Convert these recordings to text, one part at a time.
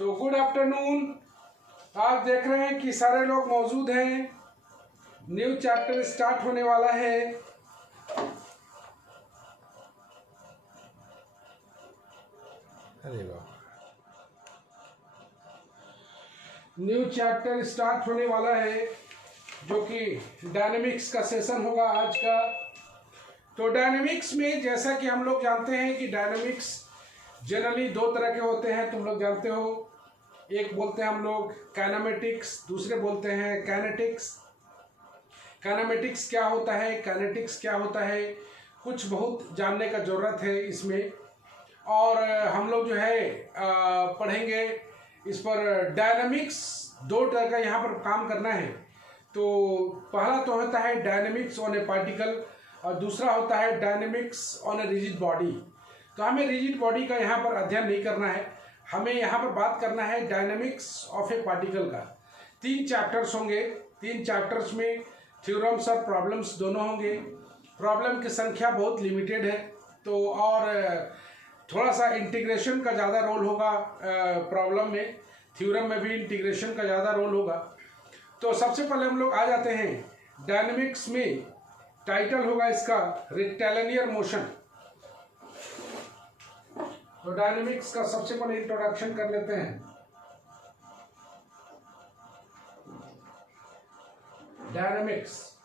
तो good afternoon. आज देख रहे हैं कि सारे लोग मौजूद हैं। न्यू चैप्टर स्टार्ट होने वाला है। अरे बाबा, न्यू चैप्टर स्टार्ट होने वाला है जो कि डायनेमिक्स का सेशन होगा आज का। तो डायनेमिक्स में जैसा कि हम लोग जानते हैं कि डायनेमिक्स जनरली दो तरह के होते हैं, तुम लोग जानते हो। एक बोलते हैं हम लोग काइनेमेटिक्स, दूसरे बोलते हैं काइनेटिक्स। काइनेमेटिक्स क्या होता है, काइनेटिक्स क्या होता है, कुछ बहुत जानने का ज़रूरत है इसमें। और हम लोग जो है पढ़ेंगे इस पर। डायनेमिक्स दो तरह का यहाँ पर काम करना है। तो पहला तो होता है डायनेमिक्स ऑन ए पार्टिकल और दूसरा होता है dynamics on a rigid body. तो हमें रिजिड बॉडी का यहाँ पर अध्ययन नहीं करना है, हमें यहाँ पर बात करना है डायनेमिक्स ऑफ ए पार्टिकल का। 3 चैप्टर्स होंगे। 3 चैप्टर्स में थ्योरम्स और प्रॉब्लम्स दोनों होंगे। प्रॉब्लम की संख्या बहुत लिमिटेड है, तो और थोड़ा सा इंटीग्रेशन का ज़्यादा रोल होगा प्रॉब्लम में। थ्योरम में भी इंटीग्रेशन का ज़्यादा रोल होगा। तो सबसे पहले हम लोग आ जाते हैं डायनेमिक्स में। टाइटल होगा इसका रेक्टेलिनियर मोशन। तो डायनेमिक्स का सबसे पहले इंट्रोडक्शन कर लेते हैं। Dynamics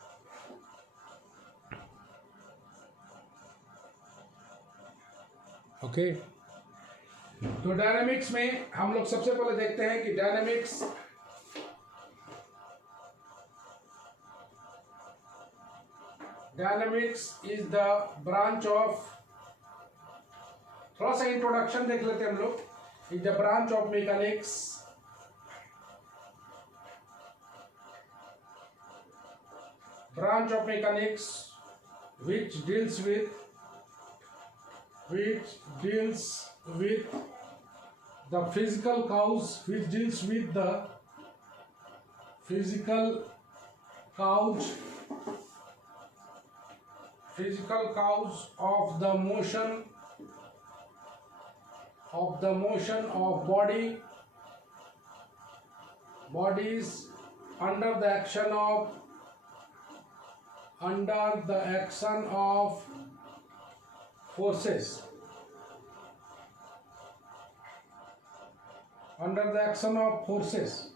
okay. तो डायनेमिक्स में हम लोग सबसे पहले देखते हैं कि dynamics is the branch of, थोड़ा सा इंट्रोडक्शन देख लेते हैं हम लोग। Is the branch of mechanics which deals with the physical cause, which deals with the physical cause of the motion of bodies under the action of forces. Under the action of forces.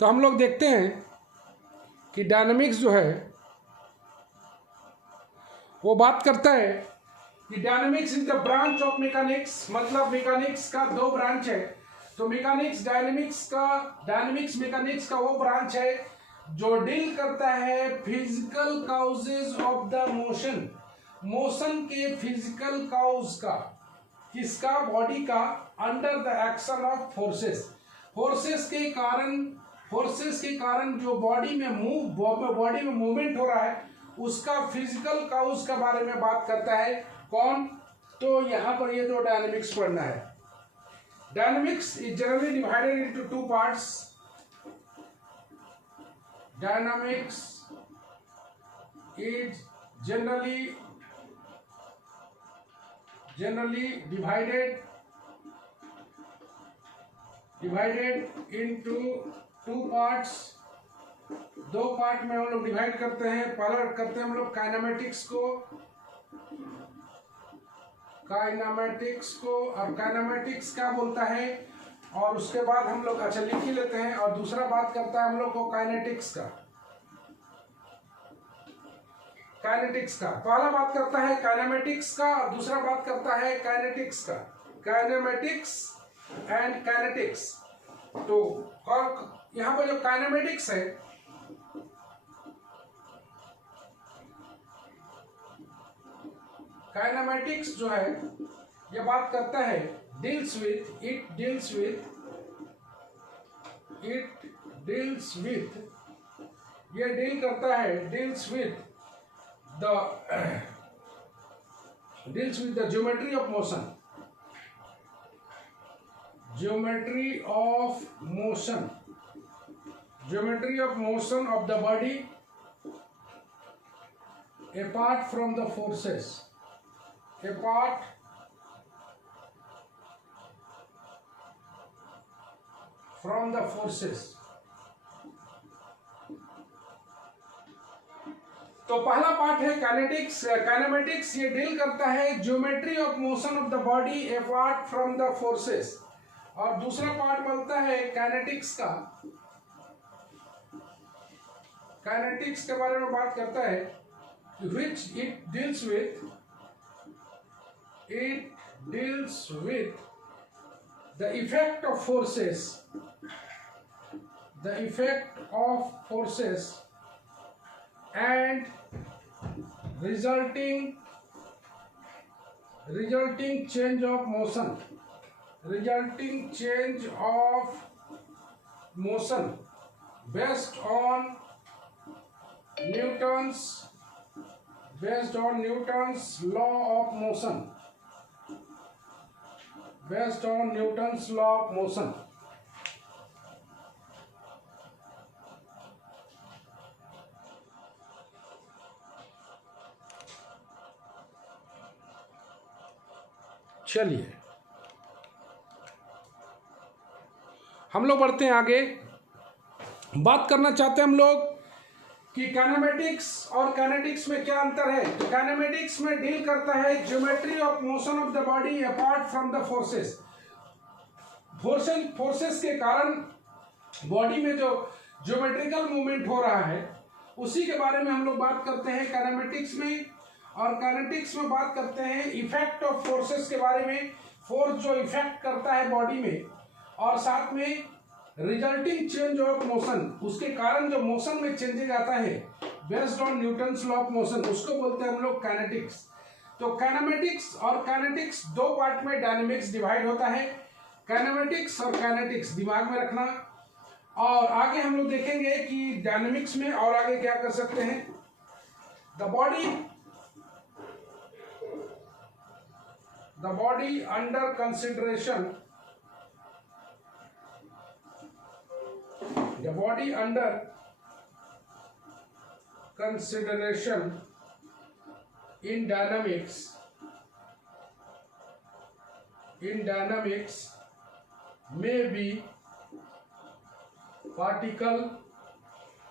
तो हम लोग देखते हैं कि dynamics जो है वो बात करता है कि dynamics is the branch of mechanics. मतलब मैकेनिक्स का 2 ब्रांच है। तो डायनेमिक्स मैकेनिक्स का वो ब्रांच है जो डील करता है physical causes of the motion के फिजिकल काउज का, किसका, बॉडी का, under the action of forces के कारण जो बॉडी में मूवमेंट हो रहा है उसका फिजिकल काउज के बारे में बात करता है। कौन? तो यहाँ पर ये तो डायनेमिक्स पढ़ना है। Dynamics is generally divided into 2 parts. Dynamics is generally divided into 2 parts। 2 part में हम लोग डिवाइड करते हैं। पहला करते हैं हम लोग काइनेमेटिक्स को, और काइनेमेटिक्स क्या बोलता है, और उसके बाद हम लोग अच्छा लिख ही लेते हैं। और दूसरा बात करता है हम लोग को काइनेटिक्स का। पहला बात करता है काइनेमेटिक्स का और दूसरा बात करता है काइनेटिक्स का। Kinematics and kinetics. तो यहाँ पर जो काइनेमेटिक्स है, काइनेमेटिक्स जो है ये बात करता है डील्स विथ ये डील करता है the geometry of motion of the body apart from the forces, apart from the forces। तो पहला पार्ट है काइनेटिक्स, काइनेमेटिक्स। ये डील करता है geometry of motion of the body apart from the forces. और दूसरा पार्ट बनता है काइनेटिक्स का, काइनेटिक्स के बारे में बात करता है, which it deals with the effect of forces, and resulting change of motion, based on Newton's law of motion, चलिए हम लोग बढ़ते हैं आगे। बात करना चाहते हैं हम लोग कि काइनेमेटिक्स और काइनेटिक्स में क्या अंतर है। तो काइनेमेटिक्स में डील करता है geometry of motion of the body apart from the forces. Forces के कारण बॉडी में जो ज्योमेट्रिकल मूवमेंट हो रहा है उसी के बारे में हम लोग बात करते हैं काइनेमेटिक्स में। और काइनेटिक्स में बात करते हैं इफेक्ट ऑफ फोर्सेस के बारे में, फोर्स जो इफेक्ट करता है बॉडी में, और साथ में रिजल्टिंग चेंज ऑफ मोशन, उसके कारण जो मोशन में चेंजेज आता है based on Newton's law of motion, उसको बोलते हैं हम लोग काइनेटिक्स। तो काइनेमेटिक्स और काइनेटिक्स दो पार्ट में डायनेमिक्स डिवाइड होता है। काइनेमेटिक्स और काइनेटिक्स दिमाग में रखना। और आगे हम लोग देखेंगे कि डायनेमिक्स में और आगे क्या कर सकते हैं। The body under consideration, the body under consideration in dynamics may be particle,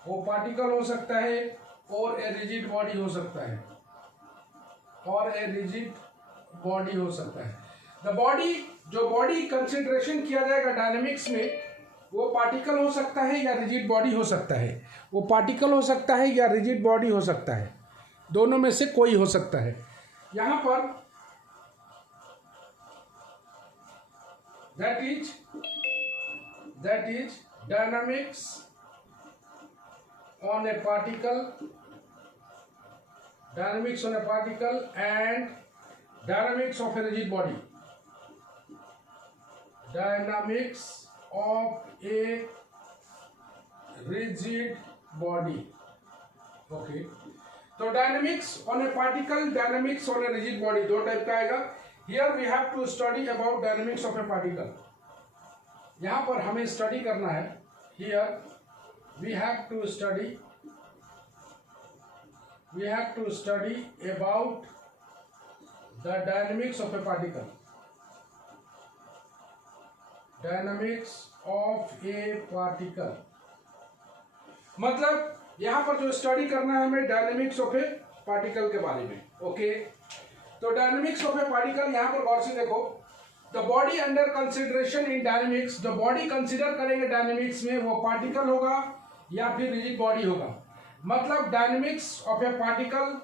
वो पार्टिकल हो सकता है और ए रिजिड बॉडी हो सकता है, द बॉडी, जो बॉडी कंसिडरेशन किया जाएगा डायनेमिक्स में, वो पार्टिकल हो सकता है या रिजिड बॉडी हो सकता है। वो पार्टिकल हो सकता है या रिजिड बॉडी हो सकता है, दोनों में से कोई हो सकता है। यहां पर that is dynamics on a particle and dynamics of a rigid body, dynamics of a rigid body। Okay, तो dynamics on a particle, dynamics on a rigid body, दो टाइप का आएगा। Here we have to study about dynamics of a particle. यहां पर हमें study करना है। Here we have to study about the dynamics of a particle, dynamics of a particle. मतलब यहां पर जो स्टडी करना है हमें डायनेमिक्स ऑफ ए पार्टिकल के बारे में। ओके, तो डायनेमिक्स ऑफ ए पार्टिकल यहां पर गौर से देखो। The body under consideration in dynamics, जो बॉडी कंसिडर करेंगे डायनेमिक्स में, वो पार्टिकल होगा या फिर रिजिड बॉडी होगा। मतलब डायनेमिक्स ऑफ ए पार्टिकल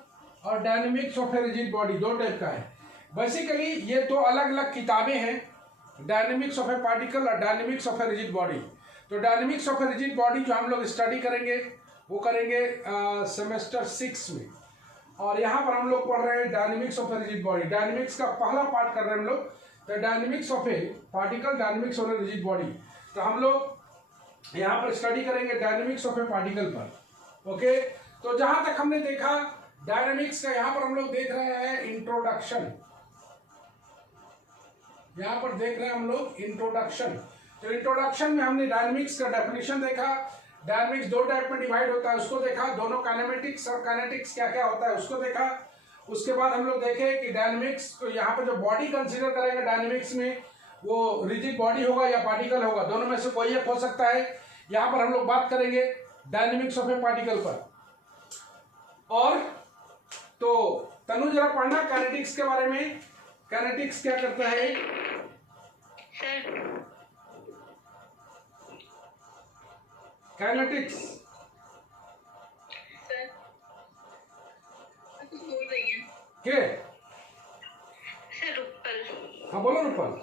और dynamics of a rigid body दो टाइप का है। बेसिकली ये दो अलग अलग किताबें हैं, डायनेमिक्स ऑफ ए पार्टिकल और dynamics of a rigid body. तो dynamics of a rigid body जो हम लोग स्टडी करेंगे वो करेंगे सेमेस्टर 6 में। और यहाँ पर हम लोग पढ़ रहे हैं dynamics of a rigid body. Dynamics का पहला पार्ट कर रहे हैं हम लोग, तो dynamics of a particle, dynamics of a rigid body. तो हम लोग यहाँ पर स्टडी करेंगे डायनेमिक्स ऑफ ए पार्टिकल पर। ओके, तो जहां तक हमने देखा डायनेमिक्स का, यहाँ पर हम लोग देख रहे हैं इंट्रोडक्शन। यहाँ पर देख रहे हैं हम लोग इंट्रोडक्शन। तो इंट्रोडक्शन में हमने डायनेमिक्स का डेफिनेशन देखा, डायनेमिक्स दो टाइप में डिवाइड होता है उसको देखा, दोनों काइनेमेटिक्स और काइनेटिक्स क्या क्या होता है उसको देखा। उसके बाद हम लोग देखे कि डायनेमिक्स को यहाँ पे जो बॉडी कंसीडर करेंगे डायनेमिक्स में वो रिजिड बॉडी होगा या पार्टिकल होगा, दोनों में से कोई एक हो सकता है। यहाँ पर हम लोग बात करेंगे डायनेमिक्स ऑफ ए पार्टिकल पर। और तो तनु जरा पढ़ना काइनेटिक्स के बारे में, काइनेटिक्स क्या करता है। काइनेटिक्स के सर रूपल, हाँ बोलो रूपल।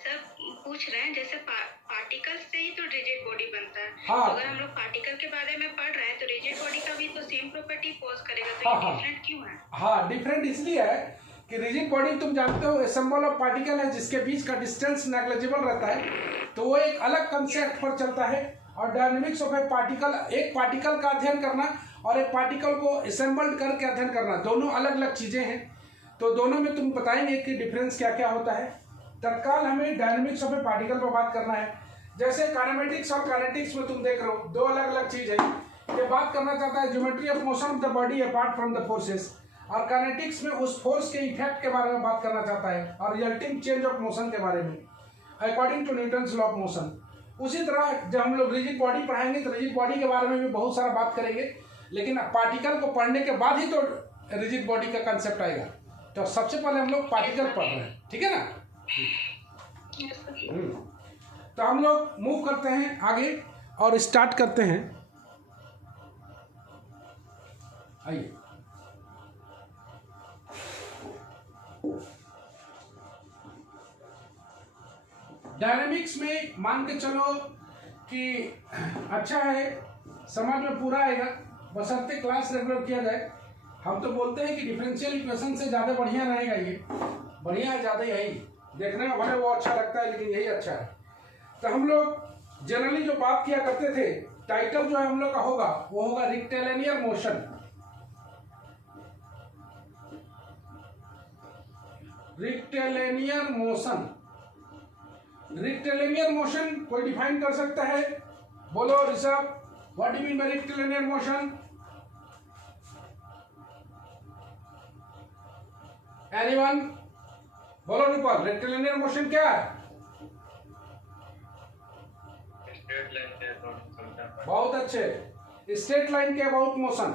सर पूछ रहे हैं जैसे पार्टिकल से ही तो रिजिड बॉडी बनता है। हाँ। तो अगर हम लोग पार्टिकल के बारे में पढ़ रहे हैं तो रिजिड बॉडी का भी तो सेम प्रॉपर्टी पोज करेगा, तो हाँ, ये हाँ। डिफरेंट क्यों है? हाँ डिफरेंट इसलिए है कि रिजिड बॉडी तुम जानते हो सिंबल ऑफ पार्टिकल है जिसके बीच का डिस्टेंस नेग्लिजिबल रहता है, तो वो एक अलग कंसेप्ट पर चलता है। और डायनेमिक्स ऑफ ए पार्टिकल, एक पार्टिकल का अध्ययन करना और एक पार्टिकल को असेंबल्ड करके अध्ययन करना, दोनों अलग अलग चीजें हैं। तो दोनों में तुम बताएंगे कि डिफरेंस क्या क्या होता है। तत्काल हमें डायनेमिक्स ऑफ ए पार्टिकल पर बात करना है। जैसे काइनेमेटिक्स और काइनेटिक्स में तुम देख रहे हो दो अलग अलग चीज है। ये बात करना चाहता है geometry of motion of the body apart from the forces, और काइनेटिक्स में उस फोर्स के इफेक्ट के बारे में बात करना चाहता है और रिजल्टिंग चेंज ऑफ मोशन के बारे में according to Newton's law of motion. उसी तरह जब हम लोग रिजिड बॉडी पढ़ाएंगे तो रिजिड बॉडी के बारे में भी बहुत सारा बात करेंगे, लेकिन पार्टिकल को पढ़ने के बाद ही तो रिजिड बॉडी का कंसेप्ट आएगा। तो सबसे पहले हम लोग पार्टिकल पढ़ रहे हैं, ठीक है ना। तो हम लोग मूव करते हैं आगे और स्टार्ट करते हैं। आइए डायनेमिक्स में मान के चलो कि अच्छा है, समझ में पूरा आएगा बशर्ते क्लास रेगुलर किया जाए। हम तो बोलते हैं कि डिफरेंशियल इक्वेशन से ज़्यादा बढ़िया रहेगा, ये बढ़िया है, ज़्यादा यही देखने में भले वो अच्छा लगता है लेकिन यही अच्छा है। तो हम लोग जनरली जो बात किया करते थे, टाइटल जो है हम लोग का होगा वो होगा rectilinear motion. Rectilinear motion, rectilinear motion कोई डिफाइन कर सकता है? बोलो Rishabh, what do you mean by rectilinear motion? Anyone? बोलो रूपल, रेक्टिलिनियर मोशन क्या है? बहुत अच्छे, स्ट्रेट लाइन के अबाउट मोशन।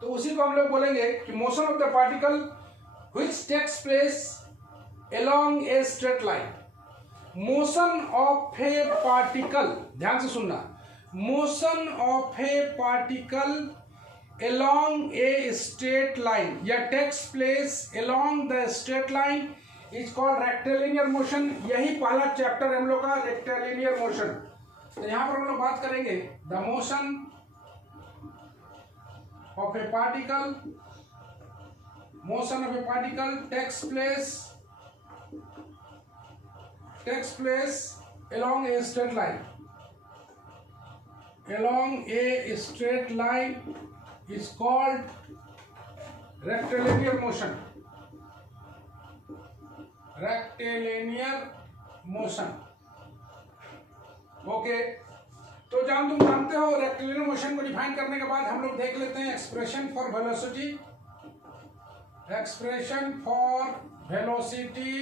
तो उसी को हम लोग बोलेंगे कि motion of the particle which takes place along a straight line. Motion of a particle, ध्यान से सुनना, motion of a particle along a straight line या takes place along the straight line is called rectilinear motion। यही पहला chapter हम लोग का rectilinear motion। तो यहाँ पर हम लोग बात करेंगे the motion of a particle, motion of a particle takes place along a straight line, along a straight line is called rectilinear motion, rectilinear motion। Okay, तो तुम जानते हो रेक्टिलिनियर मोशन को डिफाइन करने के बाद हम लोग देख लेते हैं expression for velocity. Expression for velocity,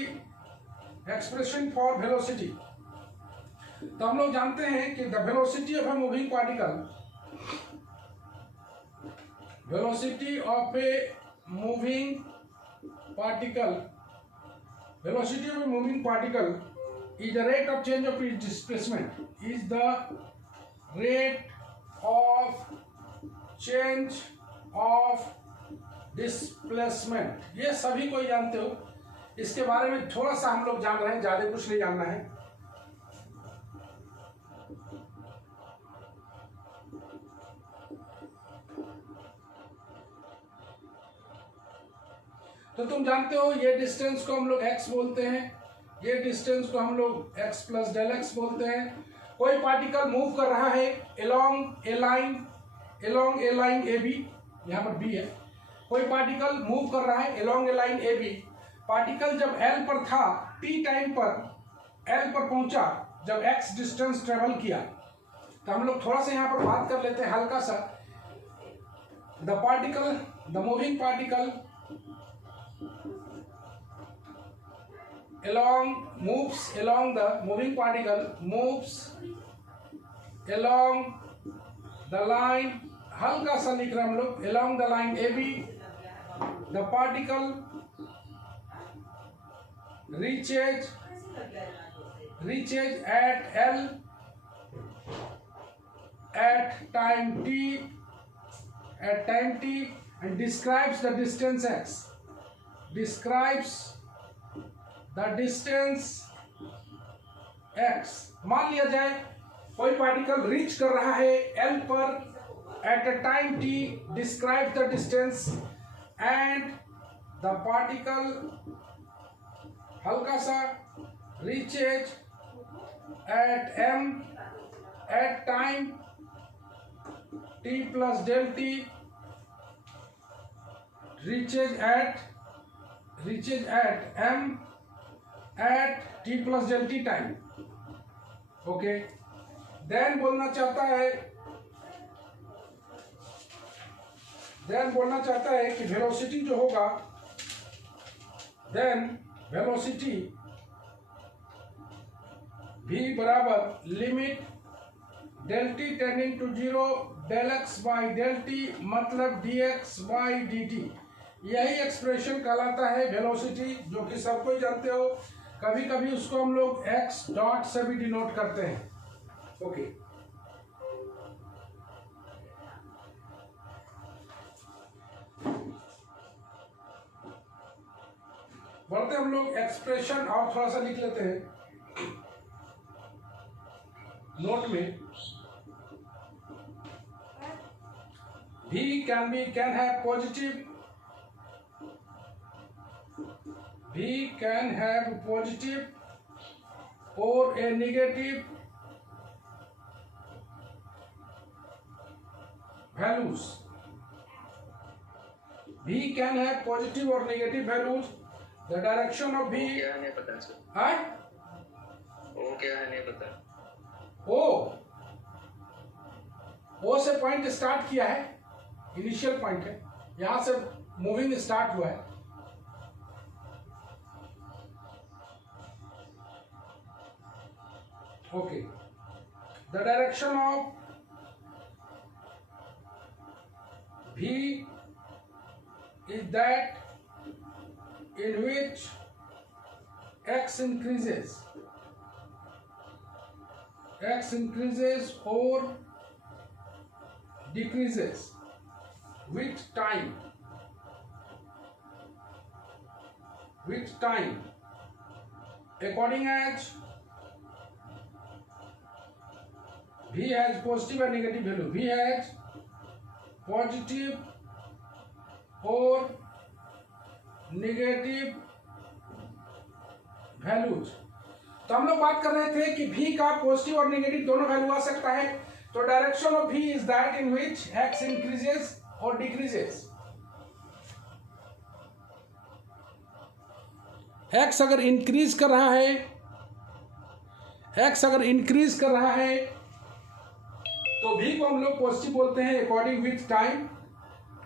expression for velocity. तो हम लोग जानते हैं कि the velocity of a moving particle, velocity of a moving particle, velocity of a moving particle is the rate of change of its displacement, is the rate of change of displacement। ये सभी कोई जानते हो, इसके बारे में थोड़ा सा हम लोग जान रहे हैं, ज्यादा कुछ नहीं जानना है। तो तुम जानते हो ये डिस्टेंस को हम लोग x बोलते हैं, ये डिस्टेंस को हम लोग x प्लस डेल एक्स बोलते हैं। कोई पार्टिकल मूव कर रहा है along a line AB, यहाँ पर B है। कोई पार्टिकल मूव कर रहा है along a line AB। Particle जब L पर था, t टाइम पर L पर पहुंचा, जब x डिस्टेंस ट्रेवल किया, तो हम लोग थोड़ा सा यहाँ पर बात कर लेते हैं हल्का सा। The particle, the moving particle moves along the moving particle moves along the line, हल्का सा लिख रहे हम लोग, along the line AB, the particle reaches at L at time t and describes the distance x, describes the distance x। मान लिया जाए कोई पार्टिकल रीच कर रहा है L पर at a time t, describes the distance, and the particle हल्का सा reaches at m at time t plus del t, reaches at m at t plus del t time। Okay, then बोलना चाहता है कि velocity जो होगा, then velocity v बराबर limit del t tending to 0 del x by del t मतलब dx by dt। यही expression कहलाता है वेलोसिटी, जो कि सब कोई जानते हो। कभी कभी उसको हम लोग x डॉट से भी डिनोट करते हैं। ओके, बढ़ते हम लोग एक्सप्रेशन और थोड़ा सा लिख लेते हैं नोट में। V can have positive or a negative values। V can have positive or negative values। The direction of V क्या है नहीं पता सर। है वो क्या है नहीं पता। O से पॉइंट स्टार्ट किया है, इनिशियल पॉइंट है, यहां से मूविंग स्टार्ट हुआ है। Okay, the direction of V is that in which x increases or decreases with time according as V has positive and negative value। V has positive और negative values. तो हम लोग बात कर रहे थे कि V का पॉजिटिव और नेगेटिव दोनों वैल्यू आ सकता है। तो direction of V is that in which x increases और डिक्रीजेस। x अगर इंक्रीज कर रहा है, तो V को हम लोग पॉजिटिव बोलते हैं अकॉर्डिंग विथ टाइम।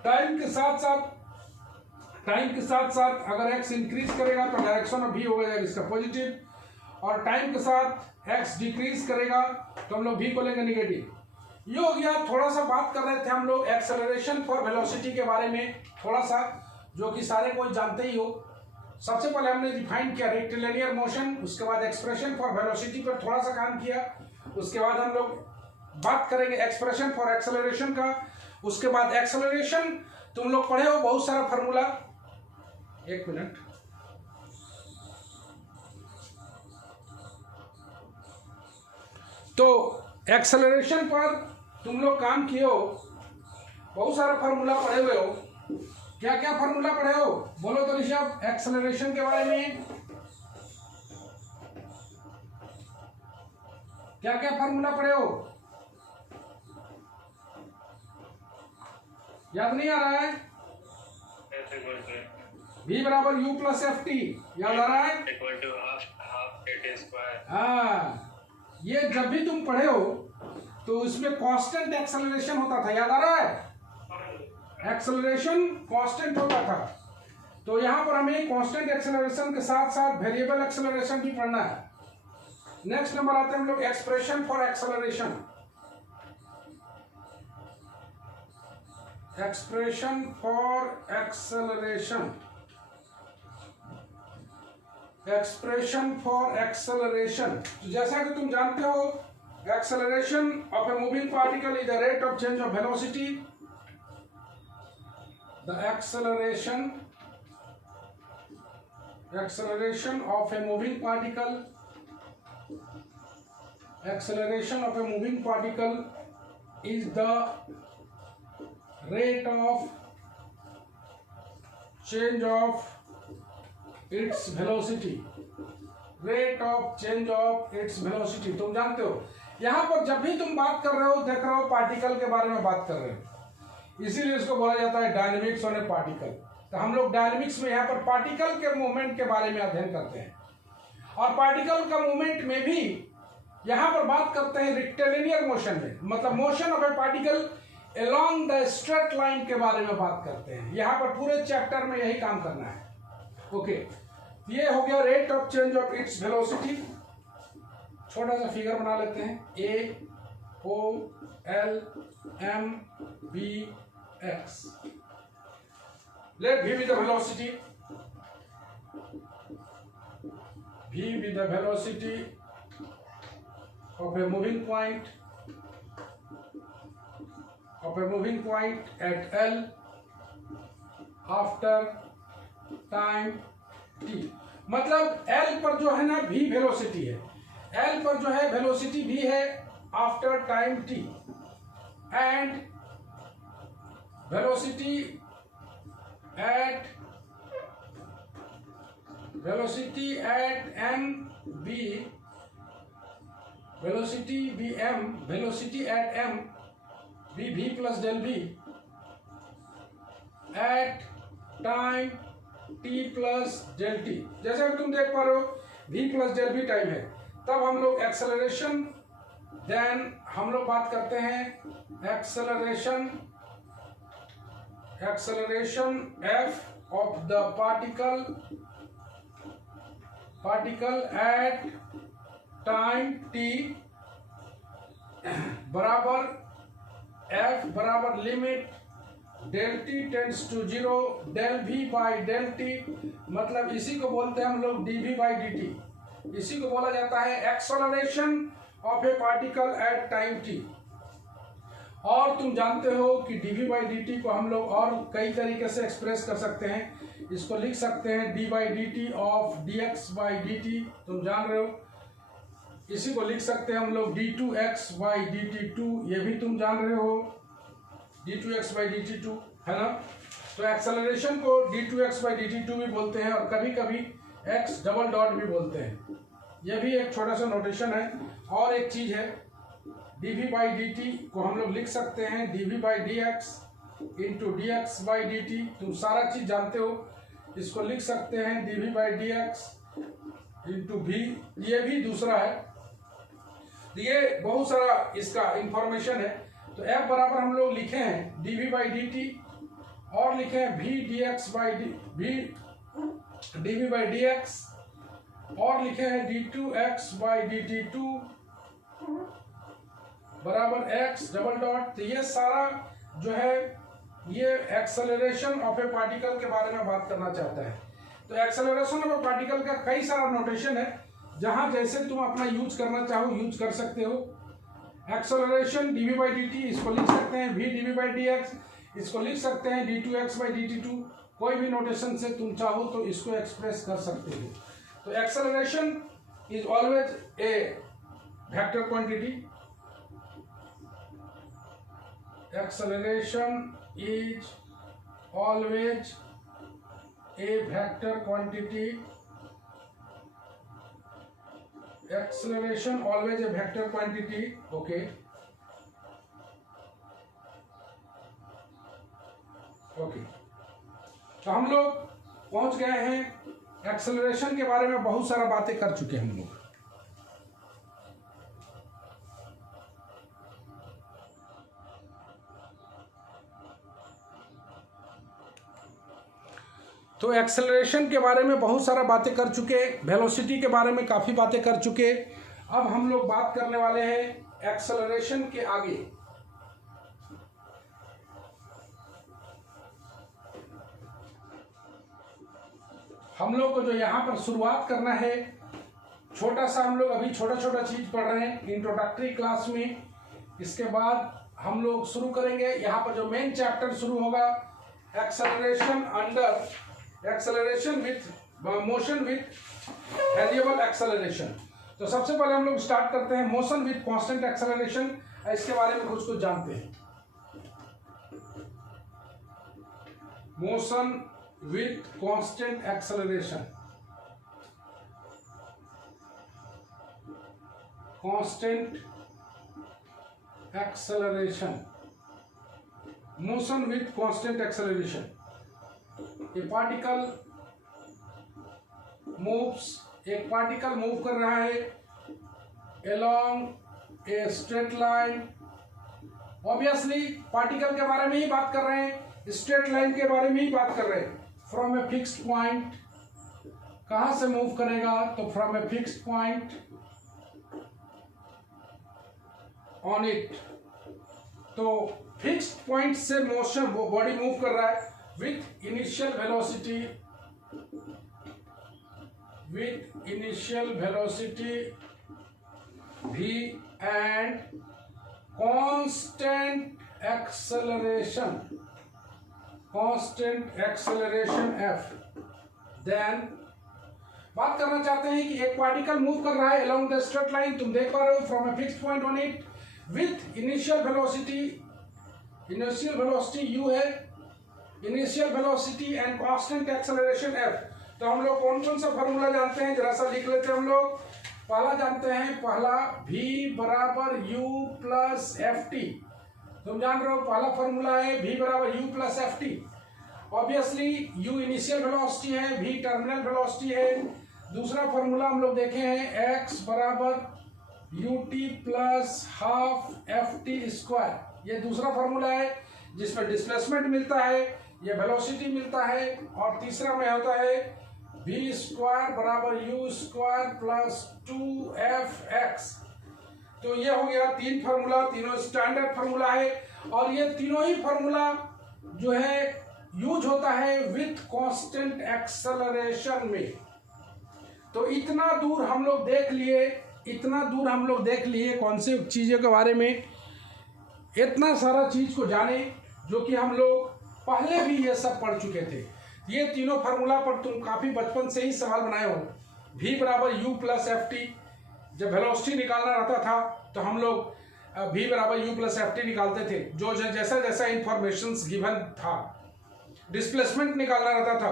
टाइम के साथ साथ अगर x इंक्रीज करेगा तो डायरेक्शन ऑफ V हो जाएगा इसका पॉजिटिव, और टाइम के साथ x डिक्रीज करेगा तो हम लोग V को लेंगे नेगेटिव। ये हो गया। थोड़ा सा बात कर रहे थे हम लोग एक्सेलरेशन फॉर वेलोसिटी के बारे में, थोड़ा सा, जो कि सारे कोई जानते ही हो। सबसे पहले हमने डिफाइन किया रेक्टिलिनियर मोशन, उसके बाद एक्सप्रेशन फॉर वेलोसिटी पर थोड़ा सा काम किया, उसके बाद हम लोग बात करेंगे एक्सप्रेशन फॉर एक्सेलरेशन का। उसके बाद एक्सेलरेशन तुम लोग पढ़े हो बहुत सारा फॉर्मूला। एक मिनट, तो एक्सेलरेशन पर तुम लोग काम किए हो, बहुत सारा फॉर्मूला पढ़े हुए हो। क्या क्या फॉर्मूला पढ़े हो बोलो तो ऋषभ, एक्सेलरेशन के बारे में क्या क्या फॉर्मूला पढ़े हो? याद नहीं आ रहा है? V बराबर U प्लस एफ टी, याद आ रहा है? Equal to half AT square. हाँ, ये जब भी तुम पढ़े हो तो इसमें कांस्टेंट एक्सेलरेशन होता था, याद आ रहा है? एक्सेलरेशन कांस्टेंट होता था। तो यहां पर हमें कांस्टेंट एक्सेलरेशन के साथ साथ वेरिएबल एक्सेलरेशन भी पढ़ना है। नेक्स्ट नंबर आते हैं हम लोग expression for acceleration. Expression for acceleration, expression for acceleration. तो जैसा कि तुम जानते हो, acceleration of a moving particle is the rate of change of velocity. The acceleration of a moving particle, acceleration of a moving particle is the rate of change of its velocity, rate of change of its velocity। तुम जानते हो, यहां पर जब भी तुम बात कर रहे हो, देख रहे हो, पार्टिकल के बारे में बात कर रहे हो, इसीलिए इसको बोला जाता है डायनेमिक्स ऑन ए पार्टिकल। तो हम लोग डायनेमिक्स में यहाँ पर पार्टिकल के मूवमेंट के बारे में अध्ययन करते हैं, और पार्टिकल का मूवमेंट में भी यहाँ पर बात करते हैं रेक्टिलिनियर मोशन में, मतलब motion of a particle along the straight line के बारे में बात करते हैं। यहाँ पर पूरे चैप्टर में यही काम करना है। ओके, ये हो गया rate of change of its velocity. छोटा सा फिगर बना लेते हैं, A O L M B X. Let v be the velocity. V be the velocity of a moving point, at L after time t। मतलब L पर जो है ना v वेलोसिटी है, L पर जो है वेलोसिटी v है after time t, and velocity at m b, velocity at m b v plus del v at time t plus del t। जैसे कि तुम देख पा रहे हो v plus del v time है, तब हम लोग एक्सेलरेशन, देन हम लोग बात करते हैं acceleration f of the particle at time t बराबर f बराबर limit del t tends to 0 del v by del t, मतलब इसी को बोलते हैं हम लोग dv बाई dt। इसी को बोला जाता है acceleration of a particle at time t। और तुम जानते हो कि dv बाई dt को हम लोग और कई तरीके से एक्सप्रेस कर सकते हैं। इसको लिख सकते हैं d by dt of dx by dt, तुम जान रहे हो। इसी को लिख सकते हैं हम लोग d2x बाई dt2, ये भी तुम जान रहे हो, d2x बाई dt2, है ना। तो एक्सेलरेशन को d2x बाई dt2 भी बोलते हैं, और कभी कभी x डबल डॉट भी बोलते हैं। ये भी एक छोटा सा नोटेशन है। और एक चीज है, dv बाई dt को हम लोग लिख सकते हैं dv by dx into dx by dt, तुम सारा चीज जानते हो। इसको लिख सकते हैं dv by dx into v, ये भी दूसरा है। ये बहुत सारा इसका इंफॉर्मेशन है। तो f बराबर हम लोग लिखे हैं dv बाई dt, और लिखे हैं v dx by dv by dx, और लिखे हैं d2x बाई dt2 बराबर x डबल डॉट। तो ये सारा जो है ये एक्सेलरेशन ऑफ ए पार्टिकल के बारे में बात करना चाहता है। तो एक्सेलरेशन ऑफ ए पार्टिकल का कई सारा नोटेशन है, जहां जैसे तुम अपना यूज करना चाहो यूज कर सकते हो। एक्सेलरेशन dv बाई dt, इसको लिख सकते हैं v dv बाई dx, इसको लिख सकते हैं d2x बाई dt2। कोई भी नोटेशन से तुम चाहो तो इसको एक्सप्रेस कर सकते हो। तो acceleration is always a vector quantity. Acceleration is always a vector quantity. Acceleration always a vector quantity. Okay. Okay. तो हम लोग पहुंच गए हैं, एक्सेलरेशन के बारे में बहुत सारा बातें कर चुके हैं हम लोग। तो एक्सेलरेशन के बारे में बहुत सारा बातें कर चुके, वेलोसिटी के बारे में काफ़ी बातें कर चुके। अब हम लोग बात करने वाले हैं एक्सेलरेशन के आगे। हम लोग को जो यहाँ पर शुरुआत करना है, छोटा सा हम लोग अभी छोटा छोटा चीज पढ़ रहे हैं इंट्रोडक्टरी क्लास में। इसके बाद हम लोग शुरू करेंगे, यहाँ पर जो मेन चैप्टर शुरू होगा acceleration with motion with variable acceleration. तो सबसे पहले हम लोग स्टार्ट करते हैं मोशन विथ कांस्टेंट एक्सेलरेशन। इसके बारे में कुछ जानते हैं। Motion with constant acceleration, constant acceleration, motion with constant acceleration. A particle moves, एक पार्टिकल मूव कर रहा है along a straight line. Obviously particle के बारे में ही बात कर रहे हैं, स्ट्रेट लाइन के बारे में ही बात कर रहे हैं। फ्रॉम ए फिक्स्ड पॉइंट, कहां से मूव करेगा? तो from a fixed point on it. तो फिक्स्ड पॉइंट से मोशन, वो बॉडी मूव कर रहा है with initial velocity, with initial velocity v and constant acceleration f। Then बात करना चाहते हैं कि एक पार्टिकल मूव कर रहा है अलोंग द स्ट्रेट लाइन, तुम देख पा रहे हो, from a fixed point on it with initial velocity u है, initial velocity and constant acceleration f। तो हम लोग कौन कौन सा फॉर्मूला जानते हैं, जरा सा लिख लेते हैं हम लोग। पहला जानते हैं, पहला v बराबर u प्लस एफ टी। तुम जान रहे हो पहला फॉर्मूला है v बराबर u plus F T. Obviously u initial velocity है, v टर्मिनल वेलोसिटी है। दूसरा फॉर्मूला हम लोग देखे हैं x बराबर ut plus half F T square. ये दूसरा फॉर्मूला है जिसमें डिस्प्लेसमेंट मिलता है, ये वेलोसिटी मिलता है। और तीसरा में होता है v स्क्वायर बराबर u स्क्वायर प्लस 2fx। तो ये हो गया तीन फार्मूला, तीनों स्टैंडर्ड फार्मूला है। और ये तीनों ही फार्मूला जो है यूज होता है विथ कांस्टेंट एक्सेलरेशन में। तो इतना दूर हम लोग देख लिए कौन से चीज़ों के बारे में, इतना सारा चीज को जाने जो कि हम लोग पहले भी ये सब पढ़ चुके थे। ये तीनों फार्मूला पर तुम काफी बचपन से ही सवाल बनाए हो। v बराबर u प्लस एफ टी, जब वेलोसिटी निकालना रहता था तो हम लोग v बराबर u प्लस एफ टी निकालते थे, जो जैसा जैसा इंफॉर्मेशंस गिवन था। डिस्प्लेसमेंट निकालना रहता था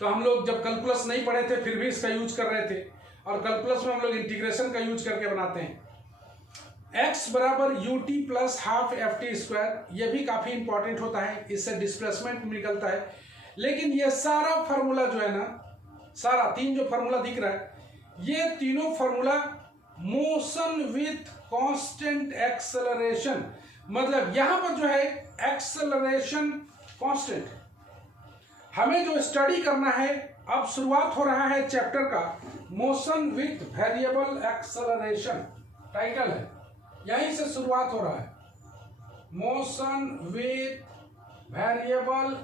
तो हम लोग जब कैलकुलस नहीं पढ़े थे फिर भी इसका यूज कर रहे थे, और कैलकुलस में हम लोग इंटीग्रेशन का यूज करके बनाते हैं। x बराबर ut plus half F T square, ये भी काफी इंपॉर्टेंट होता है, इससे डिस्प्लेसमेंट निकलता है। लेकिन ये सारा फार्मूला जो है ना, सारा तीन जो फार्मूला दिख रहा है, ये तीनों formula motion with constant acceleration, मतलब यहां पर जो है एक्सेलरेशन कांस्टेंट। हमें जो स्टडी करना है, अब शुरुआत हो रहा है चैप्टर का motion with variable acceleration, title है, यहीं से शुरुआत हो रहा है। Motion with variable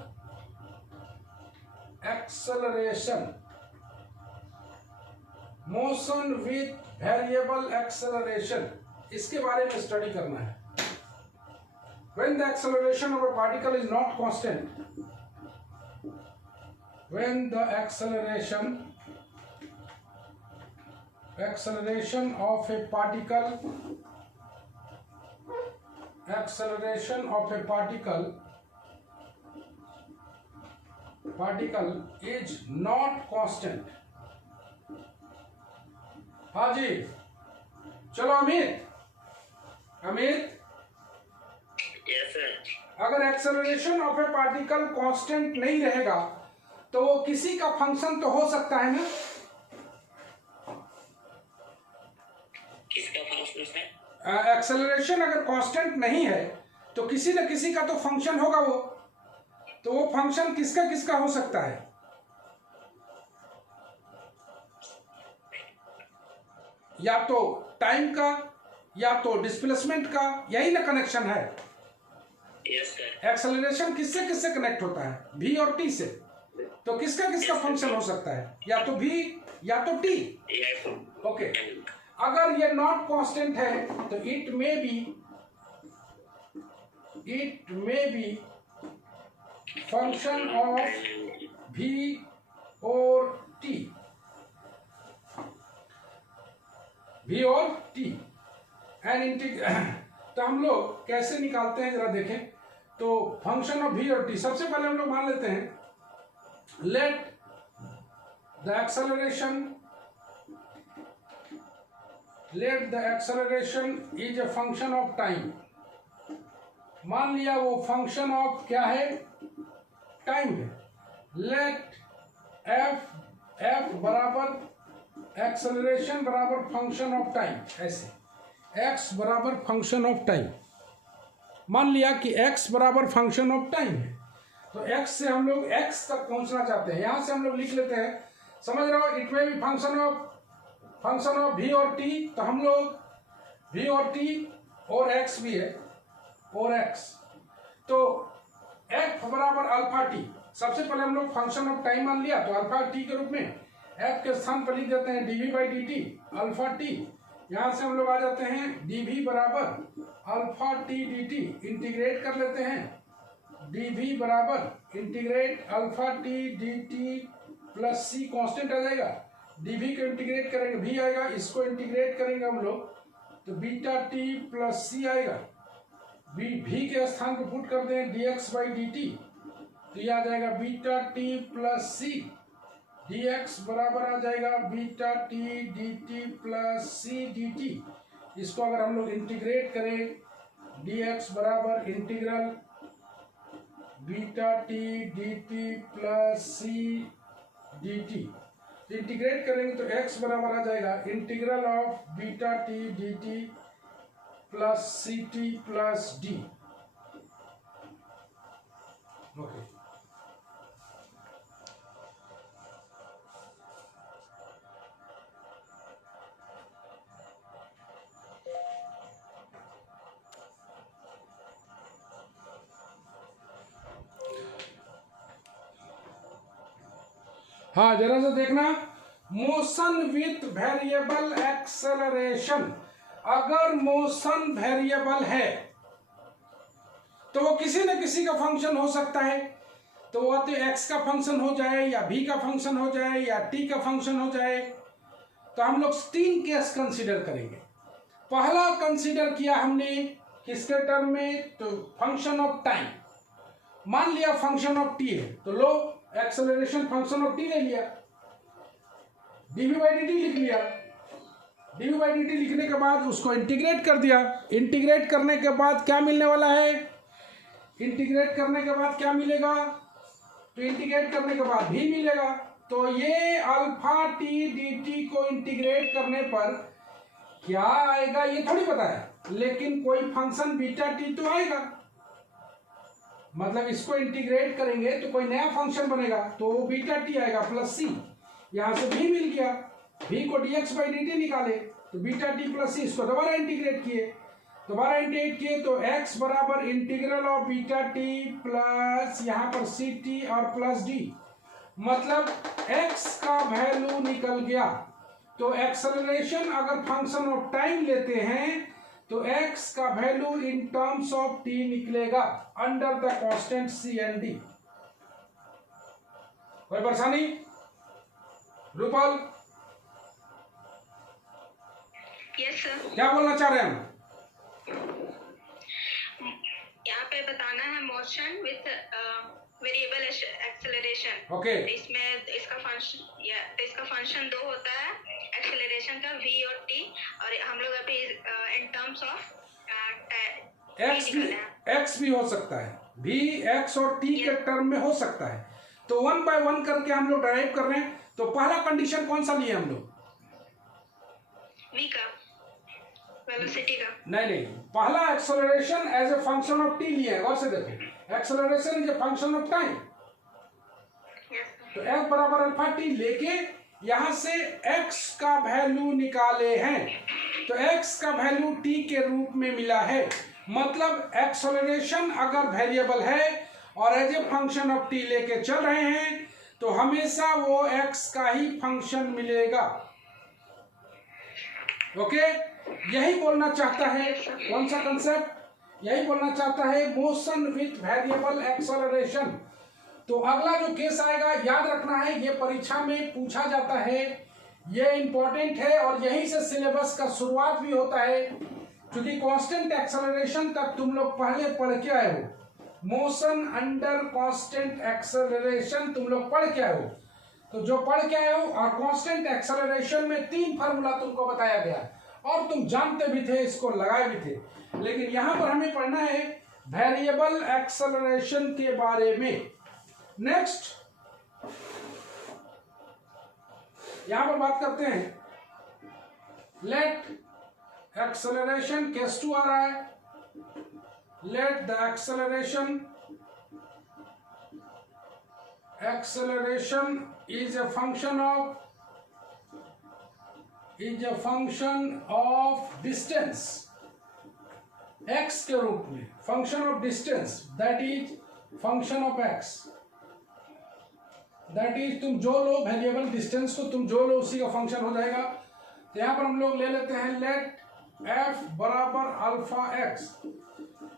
acceleration, motion with variable acceleration, इसके बारे में स्टडी करना है। When the acceleration of a particle is not constant, when the acceleration of a particle is not constant। हाँ जी, चलो अमित, यस सर। अगर acceleration of a particle constant नहीं रहेगा तो वो किसी का फंक्शन तो हो सकता है ना? किसका फंक्शन है? एक्सेलरेशन अगर कांस्टेंट नहीं है तो किसी न किसी का तो फंक्शन होगा वो। तो वो फंक्शन किसका किसका हो सकता है? या तो टाइम का या तो डिस्प्लेसमेंट का, यही ना कनेक्शन है। Yes, sir. एक्सेलरेशन किससे किससे कनेक्ट होता है? v और t से। तो किसका किसका फंक्शन हो सकता है? या तो v या तो t। Yes. ओके, अगर ये नॉट कांस्टेंट है तो it may be function of v और t, v और t एंड तो हम लोग कैसे निकालते हैं जरा देखें। तो फंक्शन ऑफ v और t, सबसे पहले हम लोग मान लेते हैं let the acceleration is a function of time. मान लिया वो फंक्शन ऑफ क्या है? टाइम है। लेट f बराबर एक्सेलरेशन बराबर फंक्शन ऑफ टाइम, ऐसे x बराबर फंक्शन ऑफ टाइम। मान लिया कि x बराबर फंक्शन ऑफ टाइम है, तो x से हम लोग x तक पहुंचना चाहते हैं। यहां से हम लोग लिख लेते हैं, समझ रहे हो, इट में भी फंक्शन ऑफ v और t, तो हम लोग v और t और x भी है और x, तो f बराबर अल्फा t। सबसे पहले हम लोग फंक्शन ऑफ टाइम मान लिया, तो अल्फा t के रूप में f के स्थान पर लिख देते हैं dv by dt alpha t। यहां से हम लोग आ जाते हैं dv बराबर अल्फा t dt, इंटीग्रेट कर लेते हैं dv बराबर integrate alpha t dt plus c, constant आ जाएगा। dv को इंटीग्रेट करेंगे v आएगा, इसको इंटीग्रेट करेंगे हम लोग तो बीटा t प्लस c आएगा। v के स्थान पर पुट कर दें dx बाई dt, तो ये आ जाएगा beta t plus c, dx बराबर आ जाएगा beta t dt plus c dt। इसको अगर हम लोग इंटीग्रेट करें dx बराबर integral beta t dt plus c dt, integrate करेंगे तो x बराबर आ जाएगा integral of beta t dt plus C T plus D. Okay, हाँ जरा सा देखना, मोशन विथ वेरिएबल एक्सेलरेशन। अगर मोशन वेरिएबल है तो वो किसी न किसी का फंक्शन हो सकता है, तो वो तो x का फंक्शन हो जाए या v का फंक्शन हो जाए या t का फंक्शन हो जाए। तो हम लोग 3 केस कंसीडर करेंगे। पहला कंसीडर किया हमने किसके टर्म में? तो फंक्शन ऑफ टाइम। मान लिया फंक्शन ऑफ t है, तो लो एक्सेलरेशन फंक्शन ऑफ t ले लिया, dv बाई dt लिख लिया। dv बाई dt लिखने के बाद उसको इंटीग्रेट कर दिया। इंटीग्रेट करने के बाद क्या मिलने वाला है? इंटीग्रेट करने के बाद क्या मिलेगा? तो इंटीग्रेट करने के बाद भी मिलेगा। तो ये अल्फा टी डी टी को इंटीग्रेट करने पर क्या आएगा ये थोड़ी पता है, लेकिन कोई फंक्शन बीटा टी तो आएगा। मतलब इसको इंटीग्रेट करेंगे तो कोई नया फंक्शन बनेगा, तो वो बीटा टी आएगा प्लस सी। यहां से भी मिल गया, v को dx बाई dt निकाले तो बीटा टी प्लस सी, इसको दोबारा इंटीग्रेट किए, तो x बराबर integral of beta T plus यहाँ पर सी टी और प्लस डी। मतलब x का वैल्यू निकल गया। तो एक्सेलरेशन अगर फंक्शन ऑफ टाइम लेते हैं तो x का value in terms of t निकलेगा under the constant c and d। कोई परेशानी रूपाल? Yes sir. क्या बोलना चाह रहे हैं हम? यहाँ पे बताना है motion with variable acceleration. Okay, इसमें इसका फंक्शन 2 होता है एक्सेलरेशन का, v और t, और हम लोग अभी इन टर्म्स ऑफ x भी हो सकता है, v x और t के टर्म में हो सकता है। तो 1 बाय 1 करके हम लोग ड्राइव कर रहे हैं। तो पहला कंडीशन कौन सा लिए हम लोग? v का वेलोसिटी का। नहीं, पहला acceleration as a function of T लिए, गौर से देखो, acceleration is a function of time. तो f बराबर अल्फा टी लेके यहां से x का वैल्यू निकाले हैं, तो x का वैल्यू t के रूप में मिला है। मतलब एक्सेलरेशन अगर वेरिएबल है और as a function of t लेके चल रहे हैं तो हमेशा वो x का ही फंक्शन मिलेगा। ओके, यही बोलना चाहता है, कौन सा कंसेप्ट, यही बोलना चाहता है मोशन विथ वेरिएबल एक्सेलरेशन। तो अगला जो केस आएगा, याद रखना है, ये परीक्षा में पूछा जाता है, ये इंपॉर्टेंट है और यहीं से सिलेबस का शुरुआत भी होता है, क्योंकि कांस्टेंट एक्सेलरेशन तक तुम लोग पहले पढ़ के आए हो। मोशन अंडर कांस्टेंट एक्सेलरेशन तुम लोग पढ़ के आए हो, तो जो पढ़ के आए हो, और कांस्टेंट एक्सेलरेशन में 3 फार्मूला तुमको बताया गया और तुम जानते भी थे, इसको लगाए भी थे। लेकिन यहां पर हमें पढ़ना है वेरिएबल एक्सेलरेशन के बारे में। नेक्स्ट यहां पर बात करते हैं, लेट एक्सेलरेशन केस 2 आ रहा है, let the acceleration is a function of distance, x के रूप में, function of distance, that is function of x, that is तुम जो लो वेरिएबल डिस्टेंस को तुम जो लो उसी का फंक्शन हो जाएगा। तो यहां पर हम लोग ले लेते हैं लेट f बराबर अल्फा x,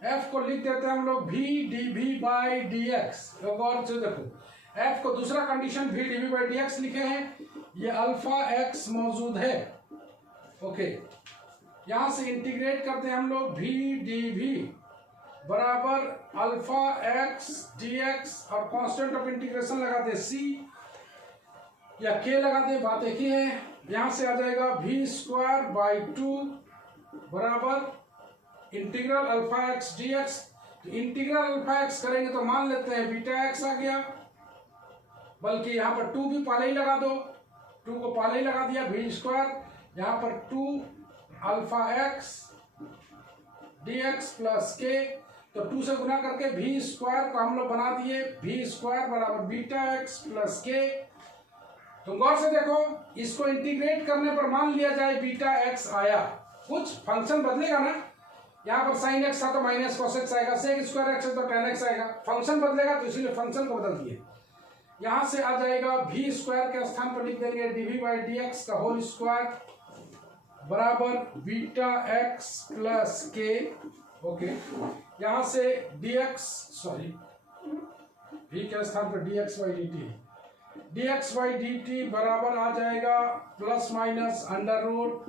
f को लिख देते हैं हम लोग v dv बाई dx। गौर से देखो, f को दूसरा condition v dv by dx लिखे हैं, ये अल्फा x मौजूद है। ओके, यहां से इंटीग्रेट करते हैं हम लोग v dv बराबर अल्फा x dx और कांस्टेंट ऑफ इंटीग्रेशन लगाते c या k लगाते, बात एक ही है। यहां से आ जाएगा v स्क्वायर बाई 2 बराबर इंटीग्रल अल्फा x dx। तो इंटीग्रल अल्फा x करेंगे तो मान लेते हैं बीटा x आ गया, बल्कि यहां पर 2 भी पहले ही लगा दो, 2 को पहले ही लगा दिया, v स्क्वायर, यहां पर 2 alpha x dx plus k, तो 2 से गुना करके v स्क्वायर को हम लोग बना दिए v स्क्वायर बराबर बीटा x प्लस k। तो गौर से देखो, इसको इंटीग्रेट करने पर मान लिया जाए बीटा x आया, कुछ फंक्शन बदलेगा ना, यहाँ पर साइन x था तो माइनस कॉस x आएगा, सेक स्क्वायर x है तो tan x आएगा, फंक्शन बदलेगा तो इसीलिए फंक्शन को बदल दिए। यहाँ से आ जाएगा v स्क्वायर के स्थान पर लिख देंगे dv बाई dx का होल स्क्वायर बराबर beta x plus k। Okay, यहां से dx, सॉरी v के स्थान पर dx बाई dt बराबर आ जाएगा plus minus under root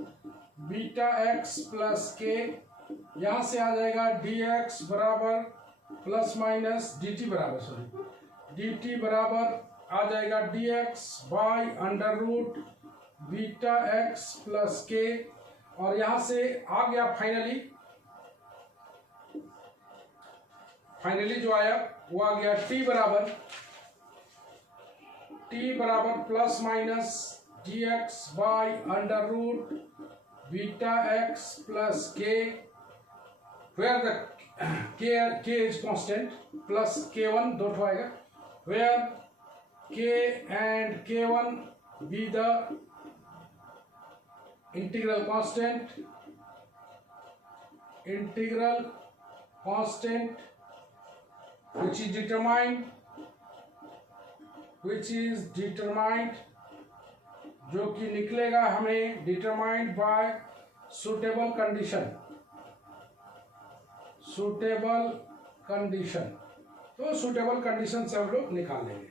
beta x plus k। यहां से आ जाएगा dx बराबर प्लस माइनस dt बराबर, सॉरी dt बराबर आ जाएगा dx by under root beta x plus k। और यहां से आ गया फाइनली जो आया वो आ गया t बराबर plus minus dx by under root beta x plus k, where the k is constant, plus k1 दो ठो आएगा, where k and k1 be the integral constant which is determined जो कि निकलेगा हमें determined by suitable condition। तो suitable condition से हम लोग निकाल लेंगे।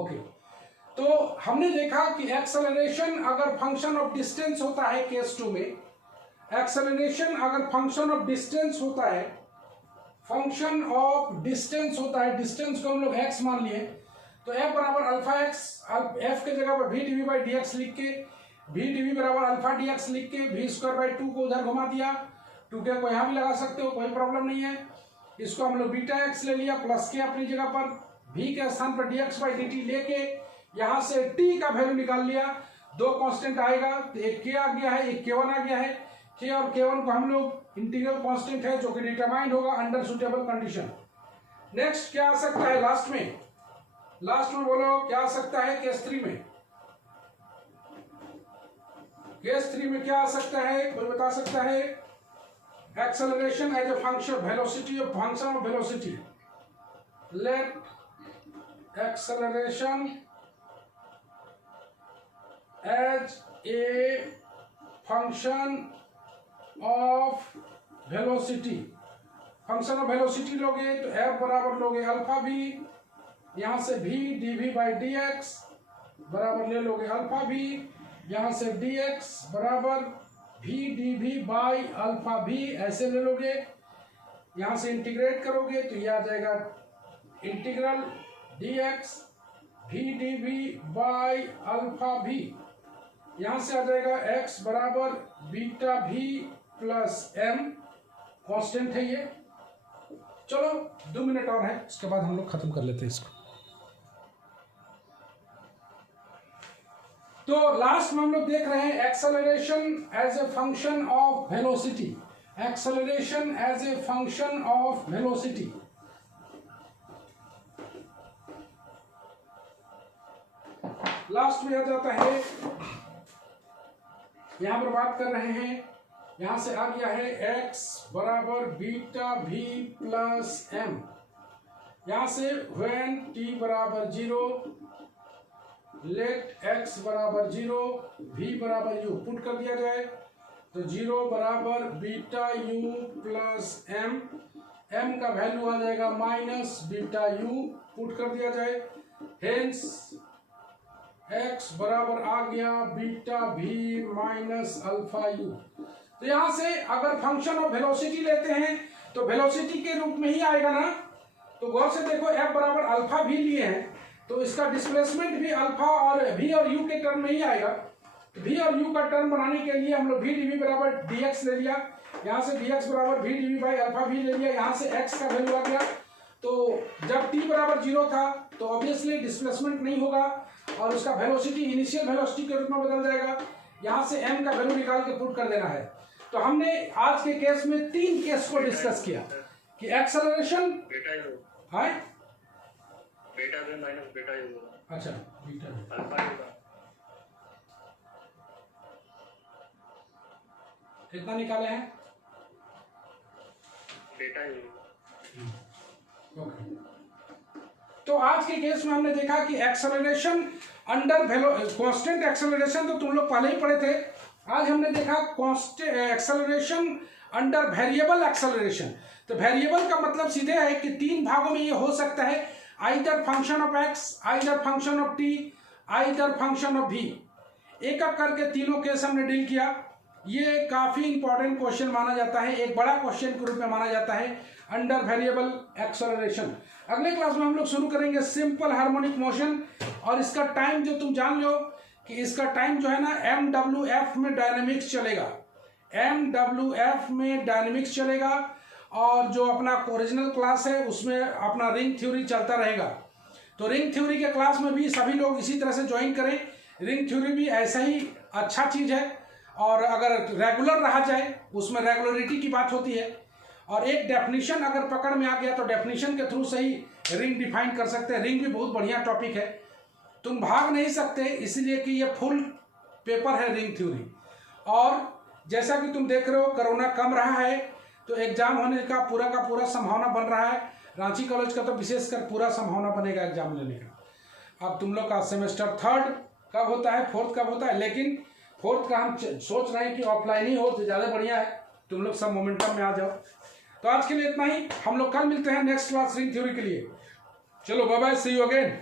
ओके, तो हमने देखा कि एक्सेलरेशन अगर फंक्शन ऑफ डिस्टेंस होता है, केस 2 में एक्सेलरेशन अगर फंक्शन ऑफ डिस्टेंस होता है, डिस्टेंस को हम लोग x मान लिए, तो f बराबर अल्फा x, f के जगह पर v dv बाई dx लिख के, v dv बराबर अल्फा dx लिख के v स्क्वायर बाई 2 को उधर घुमा दिया, 2 के को यहाँ भी लगा सकते हो, कोई प्रॉब्लम नहीं है। इसको हम लोग बीटा x ले लिया प्लस के अपनी जगह पर, v के स्थान पर dx बाई dt लेके यहां से t का वैल्यू निकाल लिया, 2 कांस्टेंट आएगा, तो एक k आ गया है, एक k1 आ गया है, ठीक है, और K1 को हम लोग इंटीग्रल कांस्टेंट है जो कि डिटरमाइंड होगा अंडर सुटेबल कंडीशन। नेक्स्ट क्या आ सकता है लास्ट में बोलो क्या आ सकता है केस 3 में? केस 3 में क्या आ सकता है, कोई बता सकता है? Acceleration as a function velocity of function of velocity. Let acceleration as a function of velocity. Function of velocity लोगे तो f बराबर लोगे अल्फा भी, यहां से v dv by D x बराबर ले लोगे अल्फा भी, यहां से dx बराबर v dv बाई अल्फा भी ऐसे ले लोगे। यहां से इंटीग्रेट करोगे तो यह आ जाएगा integral dx v dv by alpha भी, यहां से आ जाएगा x बराबर beta v plus m, constant है ये। चलो 2 मिनट और है, उसके बाद हम लोग खत्म कर लेते हैं इसको। तो लास्ट में हम लोग देख रहे हैं acceleration as a function of velocity. Acceleration as a function of velocity. Last में आ जाता है, यहां पर बात कर रहे हैं, यहां से आ गया है x बराबर बीटा v प्लस m, यहां से when t बराबर 0 लेट x बराबर 0 v बराबर u पुट कर दिया जाए तो 0 बराबर beta u plus m, m का वैल्यू आ जाएगा माइनस बीटा u पुट कर दिया जाए, हेंस x बराबर आ गया beta v minus alpha u। तो यहां से अगर फंक्शन ऑफ वेलोसिटी लेते हैं तो वेलोसिटी के रूप में ही आएगा ना। तो गौर से देखो f बराबर अल्फा भी लिए हैं तो इसका डिस्प्लेसमेंट भी अल्फा और v और u के टर्म में ही आएगा। v और u का टर्म बनाने के लिए हम लोग v dv बराबर dx ले लिया, यहाँ से dx बराबर v dv बाई अल्फा भी ले लिया, यहाँ से x का वैल्यू आ गया। तो जब t बराबर 0 था तो ऑब्वियसली डिस्प्लेसमेंट नहीं होगा और उसका वेलोसिटी इनिशियल वेलोसिटी के रूप में बदल जाएगा। यहाँ से m का वैल्यू निकाल के पुट कर देना है। तो हमने आज के केस में 3 केस को डिस्कस किया कि एक्सेलरेशन है beta v minus beta u, अच्छा बीटा अल्फा u कितना निकाले हैं? Beta u। ओके, तो आज के केस में हमने देखा कि एक्सेलरेशन अंडर कांस्टेंट एक्सेलरेशन तो तुम लोग पहले ही पढ़े थे। आज हमने देखा constant acceleration under variable acceleration. तो वेरिएबल का मतलब सीधे है कि 3 भागों में ये हो सकता है, either function of x, either function of t, either function of v। एक एक करके तीनों केस हमने डील किया। ये काफी इंपॉर्टेंट क्वेश्चन माना जाता है, एक बड़ा क्वेश्चन के रूप में माना जाता है अंडर वेरिएबल एक्सेलरेशन। अगले क्लास में हम लोग शुरू करेंगे सिंपल हार्मोनिक मोशन, और इसका टाइम जो तुम जान लो कि इसका टाइम जो है ना MWF में डायनेमिक्स चलेगा, MWF में डायनेमिक्स चलेगा। और जो अपना ओरिजिनल क्लास है उसमें अपना रिंग थ्योरी चलता रहेगा। तो रिंग थ्योरी के क्लास में भी सभी लोग इसी तरह से ज्वाइन करें। रिंग थ्योरी भी ऐसा ही अच्छा चीज़ है, और अगर रेगुलर रहा जाए उसमें रेगुलरिटी की बात होती है, और एक डेफिनेशन अगर पकड़ में आ गया तो डेफिनेशन के थ्रू से ही रिंग डिफाइन कर सकते हैं। रिंग भी बहुत बढ़िया टॉपिक है, तुम भाग नहीं सकते इसलिए कि ये फुल पेपर है रिंग थ्योरी। और जैसा कि तुम देख रहे हो कोरोना कम रहा है तो एग्जाम होने का पूरा संभावना बन रहा है। रांची कॉलेज का तो विशेषकर पूरा संभावना बनेगा एग्जाम लेने का। अब तुम लोग का सेमेस्टर 3rd कब होता है, 4th कब होता है, लेकिन 4th का हम सोच रहे हैं कि ऑफलाइन ही हो तो ज़्यादा बढ़िया है, तुम लोग सब मोमेंटम में आ जाओ। तो आज के लिए इतना ही, हम लोग कल मिलते हैं नेक्स्ट क्लास रिंग थ्योरी के लिए। चलो bye bye, see you again.